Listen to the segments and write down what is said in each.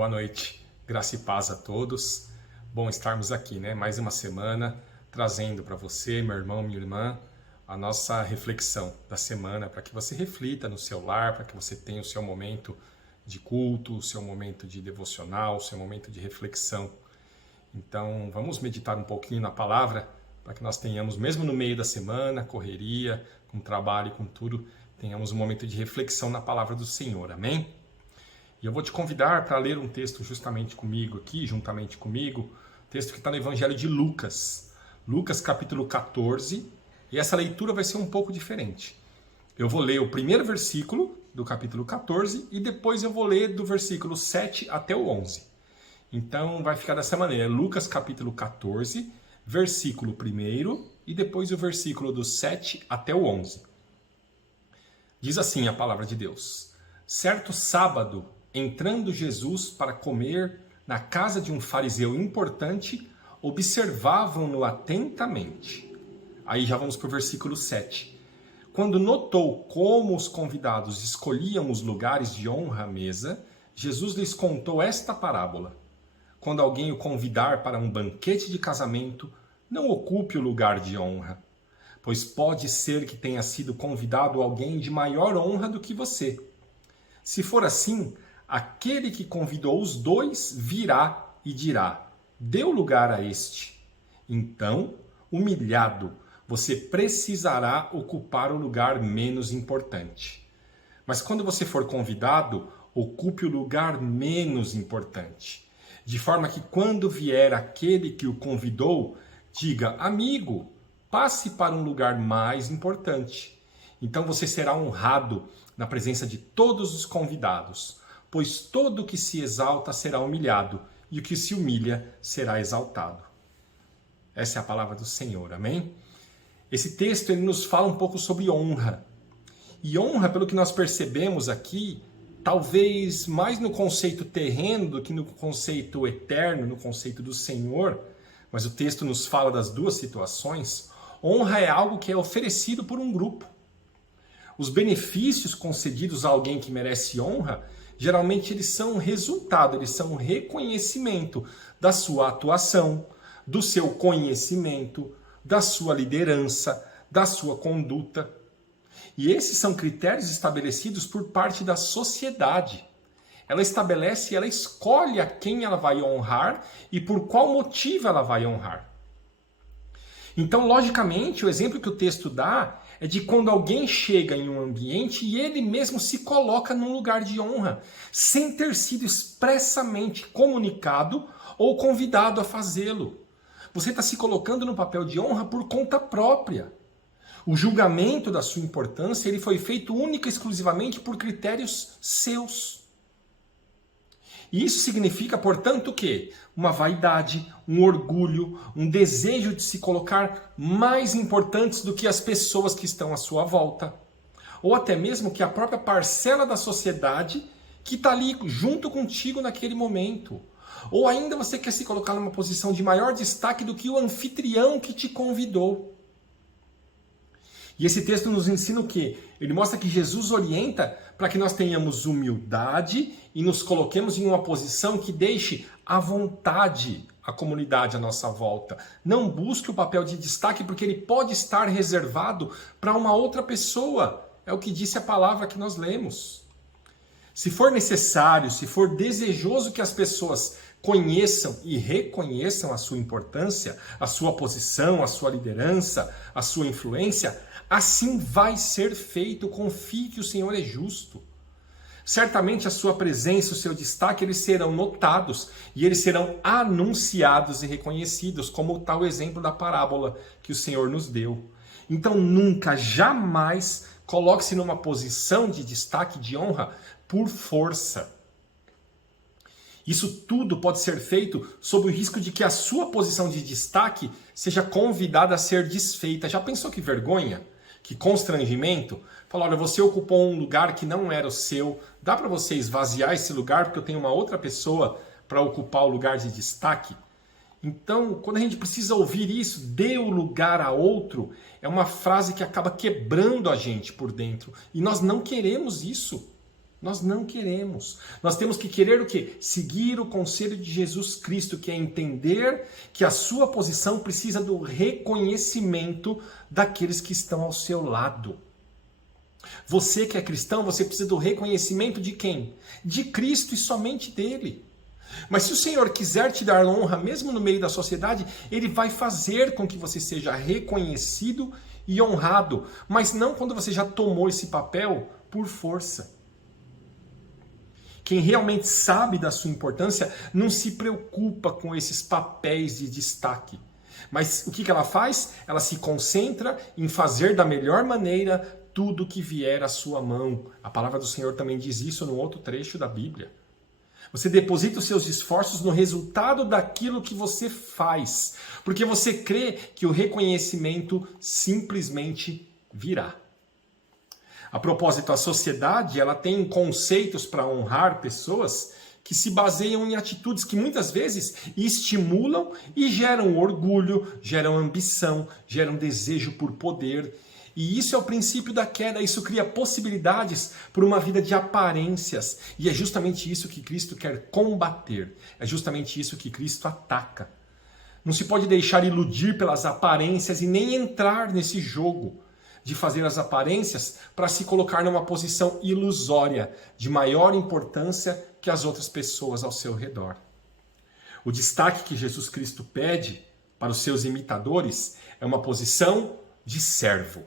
Boa noite, graça e paz a todos. Bom estarmos aqui, né? Mais uma semana, trazendo para você, meu irmão, minha irmã, a nossa reflexão da semana, para que você reflita no seu lar, para que você tenha o seu momento de culto, o seu momento de devocional, o seu momento de reflexão. Então, vamos meditar um pouquinho na palavra, para que nós tenhamos, mesmo no meio da semana, correria, com trabalho e com tudo, tenhamos um momento de reflexão na palavra do Senhor, amém? E eu vou te convidar para ler um texto justamente comigo aqui, juntamente comigo, texto que está no Evangelho de Lucas, Lucas capítulo 14, e essa leitura vai ser um pouco diferente. Eu vou ler o primeiro versículo do capítulo 14 e depois eu vou ler do versículo 7 até o 11. Então vai ficar dessa maneira, Lucas capítulo 14, versículo 1 e depois o versículo do 7 até o 11. Diz assim a palavra de Deus: Certo sábado, entrando Jesus para comer na casa de um fariseu importante, observavam-no atentamente. Aí já vamos para o versículo 7. Quando notou como os convidados escolhiam os lugares de honra à mesa, Jesus lhes contou esta parábola. Quando alguém o convidar para um banquete de casamento, não ocupe o lugar de honra, pois pode ser que tenha sido convidado alguém de maior honra do que você. Se for assim, aquele que convidou os dois virá e dirá: deu lugar a este. Então, humilhado, você precisará ocupar o lugar menos importante. Mas quando você for convidado, ocupe o lugar menos importante. De forma que quando vier aquele que o convidou, diga: amigo, passe para um lugar mais importante. Então você será honrado na presença de todos os convidados, pois todo o que se exalta será humilhado, e o que se humilha será exaltado. Essa é a palavra do Senhor, amém? Esse texto ele nos fala um pouco sobre honra. E honra, pelo que nós percebemos aqui, talvez mais no conceito terreno do que no conceito eterno, no conceito do Senhor, mas o texto nos fala das duas situações. Honra é algo que é oferecido por um grupo. Os benefícios concedidos a alguém que merece honra, geralmente eles são resultado, eles são reconhecimento da sua atuação, do seu conhecimento, da sua liderança, da sua conduta. E esses são critérios estabelecidos por parte da sociedade. Ela estabelece, ela escolhe a quem ela vai honrar e por qual motivo ela vai honrar. Então, logicamente, o exemplo que o texto dá é de quando alguém chega em um ambiente e ele mesmo se coloca num lugar de honra, sem ter sido expressamente comunicado ou convidado a fazê-lo. Você está se colocando no papel de honra por conta própria. O julgamento da sua importância ele foi feito única e exclusivamente por critérios seus. E isso significa, portanto, o quê? Uma vaidade, um orgulho, um desejo de se colocar mais importantes do que as pessoas que estão à sua volta. Ou até mesmo que a própria parcela da sociedade que está ali junto contigo naquele momento. Ou ainda você quer se colocar numa posição de maior destaque do que o anfitrião que te convidou. E esse texto nos ensina o quê? Ele mostra que Jesus orienta para que nós tenhamos humildade e nos coloquemos em uma posição que deixe à vontade a comunidade à nossa volta. Não busque o papel de destaque porque ele pode estar reservado para uma outra pessoa. É o que disse a palavra que nós lemos. Se for necessário, se for desejoso que as pessoas conheçam e reconheçam a sua importância, a sua posição, a sua liderança, a sua influência, assim vai ser feito. Confie que o Senhor é justo. Certamente a sua presença, o seu destaque, eles serão notados e eles serão anunciados e reconhecidos, como o tal exemplo da parábola que o Senhor nos deu. Então nunca, jamais coloque-se numa posição de destaque, de honra, por força. Isso tudo pode ser feito sob o risco de que a sua posição de destaque seja convidada a ser desfeita. Já pensou que vergonha? Que constrangimento? Fala, olha, você ocupou um lugar que não era o seu, dá para você esvaziar esse lugar porque eu tenho uma outra pessoa para ocupar o lugar de destaque? Então, quando a gente precisa ouvir isso, dê o lugar a outro, é uma frase que acaba quebrando a gente por dentro. E nós não queremos isso. Nós não queremos. Nós temos que querer o quê? Seguir o conselho de Jesus Cristo, que é entender que a sua posição precisa do reconhecimento daqueles que estão ao seu lado. Você que é cristão, você precisa do reconhecimento de quem? De Cristo e somente dele. Mas se o Senhor quiser te dar honra, mesmo no meio da sociedade, Ele vai fazer com que você seja reconhecido e honrado, mas não quando você já tomou esse papel por força. Quem realmente sabe da sua importância não se preocupa com esses papéis de destaque. Mas o que ela faz? Ela se concentra em fazer da melhor maneira tudo que vier à sua mão. A palavra do Senhor também diz isso num outro trecho da Bíblia. Você deposita os seus esforços no resultado daquilo que você faz, porque você crê que o reconhecimento simplesmente virá. A propósito, a sociedade ela tem conceitos para honrar pessoas que se baseiam em atitudes que muitas vezes estimulam e geram orgulho, geram ambição, geram desejo por poder. E isso é o princípio da queda, isso cria possibilidades por uma vida de aparências. E é justamente isso que Cristo quer combater, é justamente isso que Cristo ataca. Não se pode deixar iludir pelas aparências e nem entrar nesse jogo de fazer as aparências para se colocar numa posição ilusória, de maior importância que as outras pessoas ao seu redor. O destaque que Jesus Cristo pede para os seus imitadores é uma posição de servo.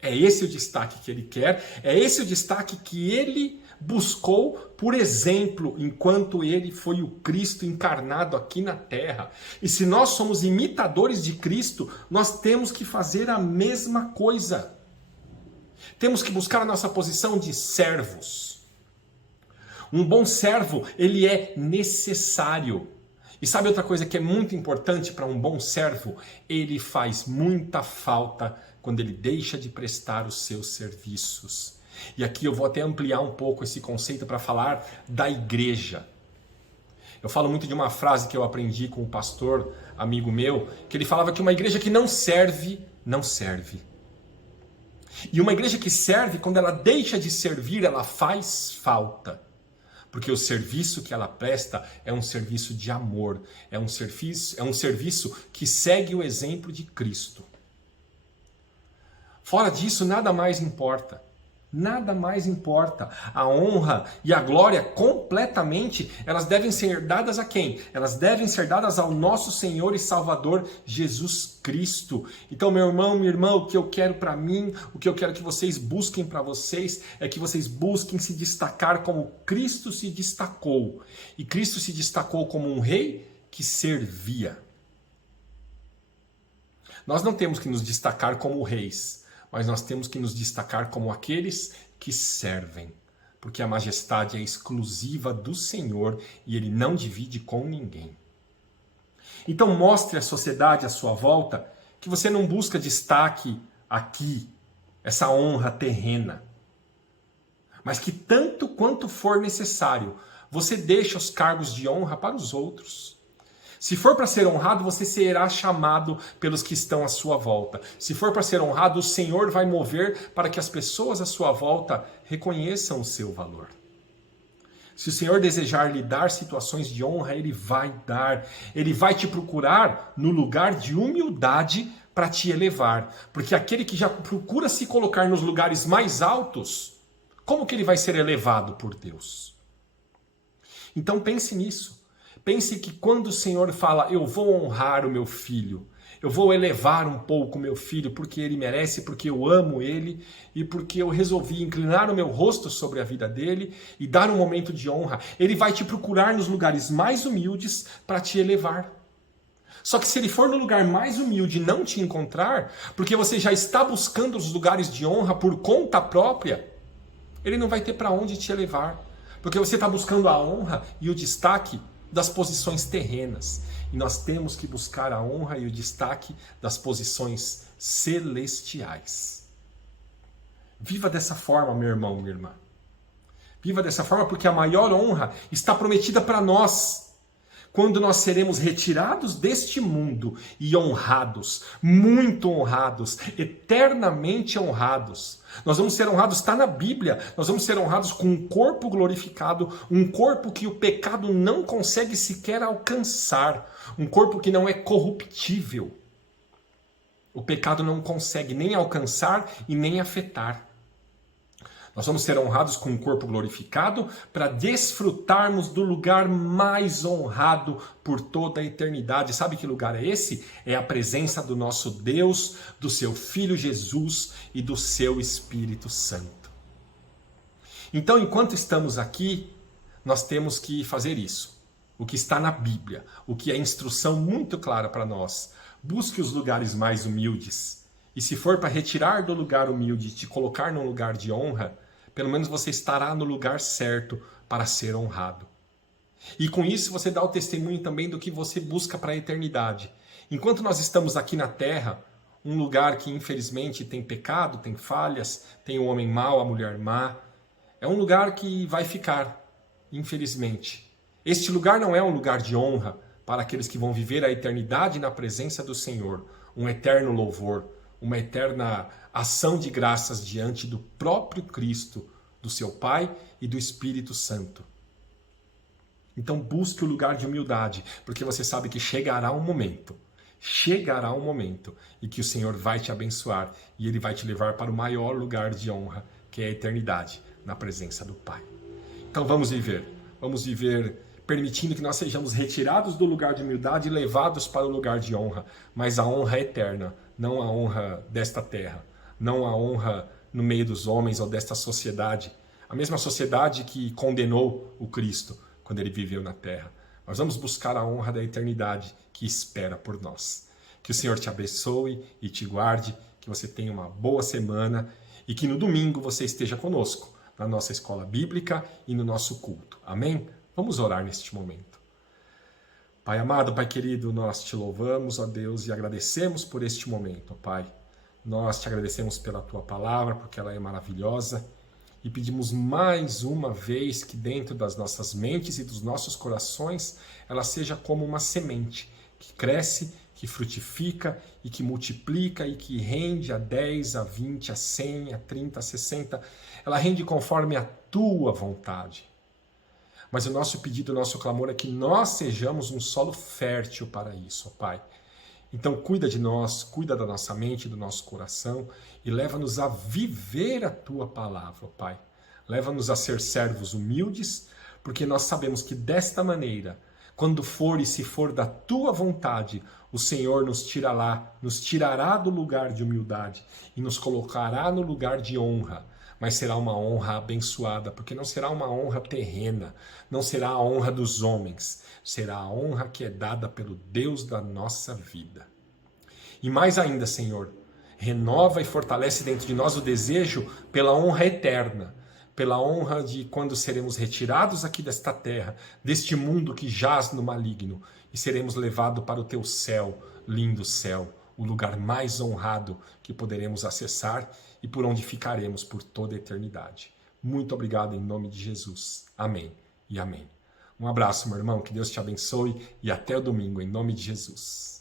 É esse o destaque que ele quer, é esse o destaque que ele buscou, por exemplo, enquanto ele foi o Cristo encarnado aqui na terra. E se nós somos imitadores de Cristo, nós temos que fazer a mesma coisa. Temos que buscar a nossa posição de servos. Um bom servo, ele é necessário. E sabe outra coisa que é muito importante para um bom servo? Ele faz muita falta quando ele deixa de prestar os seus serviços. E aqui eu vou até ampliar um pouco esse conceito para falar da igreja. Eu falo muito de uma frase que eu aprendi com um pastor, amigo meu, que ele falava que uma igreja que não serve, não serve. E uma igreja que serve, quando ela deixa de servir, ela faz falta. Porque o serviço que ela presta é um serviço de amor, é um serviço que segue o exemplo de Cristo. Fora disso, nada mais importa. Nada mais importa. A honra e a glória completamente, elas devem ser dadas a quem? Elas devem ser dadas ao nosso Senhor e Salvador Jesus Cristo. Então, meu irmão, minha irmã, o que eu quero para mim, o que eu quero que vocês busquem para vocês, é que vocês busquem se destacar como Cristo se destacou. E Cristo se destacou como um rei que servia. Nós não temos que nos destacar como reis, mas nós temos que nos destacar como aqueles que servem, porque a majestade é exclusiva do Senhor e Ele não divide com ninguém. Então mostre à sociedade à sua volta que você não busca destaque aqui, essa honra terrena, mas que tanto quanto for necessário, você deixa os cargos de honra para os outros. Se for para ser honrado, você será chamado pelos que estão à sua volta. Se for para ser honrado, o Senhor vai mover para que as pessoas à sua volta reconheçam o seu valor. Se o Senhor desejar lhe dar situações de honra, Ele vai dar. Ele vai te procurar no lugar de humildade para te elevar. Porque aquele que já procura se colocar nos lugares mais altos, como que ele vai ser elevado por Deus? Então pense nisso. Pense que quando o Senhor fala, eu vou honrar o meu filho, eu vou elevar um pouco o meu filho porque ele merece, porque eu amo ele e porque eu resolvi inclinar o meu rosto sobre a vida dele e dar um momento de honra, ele vai te procurar nos lugares mais humildes para te elevar. Só que se ele for no lugar mais humilde e não te encontrar, porque você já está buscando os lugares de honra por conta própria, ele não vai ter para onde te elevar, porque você está buscando a honra e o destaque das posições terrenas. E nós temos que buscar a honra e o destaque das posições celestiais. Viva dessa forma, meu irmão, minha irmã. Viva dessa forma porque a maior honra está prometida para nós. quando nós seremos retirados deste mundo e honrados, muito honrados, eternamente honrados. Nós vamos ser honrados, está na Bíblia, nós vamos ser honrados com um corpo glorificado, um corpo que o pecado não consegue sequer alcançar, um corpo que não é corruptível. O pecado não consegue nem alcançar e nem afetar. Nós vamos ser honrados com um corpo glorificado para desfrutarmos do lugar mais honrado por toda a eternidade. Sabe que lugar é esse? É a presença do nosso Deus, do seu Filho Jesus e do seu Espírito Santo. Então, enquanto estamos aqui, nós temos que fazer isso. O que está na Bíblia, o que é instrução muito clara para nós. Busque os lugares mais humildes. E se for para retirar do lugar humilde e te colocar num lugar de honra, pelo menos você estará no lugar certo para ser honrado. E com isso você dá o testemunho também do que você busca para a eternidade. Enquanto nós estamos aqui na Terra, um lugar que infelizmente tem pecado, tem falhas, tem o homem mau, a mulher má, é um lugar que vai ficar, infelizmente. Este lugar não é um lugar de honra para aqueles que vão viver a eternidade na presença do Senhor, um eterno louvor, uma eterna ação de graças diante do próprio Cristo, do seu Pai e do Espírito Santo. Então busque o lugar de humildade, porque você sabe que chegará um momento em que o Senhor vai te abençoar e Ele vai te levar para o maior lugar de honra, que é a eternidade, na presença do Pai. Então vamos viver permitindo que nós sejamos retirados do lugar de humildade e levados para o lugar de honra, mas a honra é eterna, não a honra desta terra, não a honra no meio dos homens ou desta sociedade, a mesma sociedade que condenou o Cristo quando ele viveu na terra. Nós vamos buscar a honra da eternidade que espera por nós. Que o Senhor te abençoe e te guarde, que você tenha uma boa semana e que no domingo você esteja conosco na nossa escola bíblica e no nosso culto. Amém? Vamos orar neste momento. Pai amado, Pai querido, nós te louvamos, ó Deus, e agradecemos por este momento, ó Pai. Nós te agradecemos pela tua palavra, porque ela é maravilhosa, e pedimos mais uma vez que dentro das nossas mentes e dos nossos corações, ela seja como uma semente que cresce, que frutifica e que multiplica e que rende a 10, a 20, a 100, a 30, a 60. Ela rende conforme a tua vontade. Mas o nosso pedido, o nosso clamor é que nós sejamos um solo fértil para isso, ó Pai. Então cuida de nós, cuida da nossa mente, do nosso coração e leva-nos a viver a Tua palavra, ó Pai. Leva-nos a ser servos humildes, porque nós sabemos que desta maneira, quando for e se for da Tua vontade, o Senhor nos tirará do lugar de humildade e nos colocará no lugar de honra. Mas será uma honra abençoada, porque não será uma honra terrena, não será a honra dos homens, será a honra que é dada pelo Deus da nossa vida. E mais ainda, Senhor, renova e fortalece dentro de nós o desejo pela honra eterna, pela honra de quando seremos retirados aqui desta terra, deste mundo que jaz no maligno, e seremos levados para o Teu céu, lindo céu, o lugar mais honrado que poderemos acessar e por onde ficaremos por toda a eternidade. Muito obrigado em nome de Jesus. Amém e amém. Um abraço, meu irmão, que Deus te abençoe e até o domingo em nome de Jesus.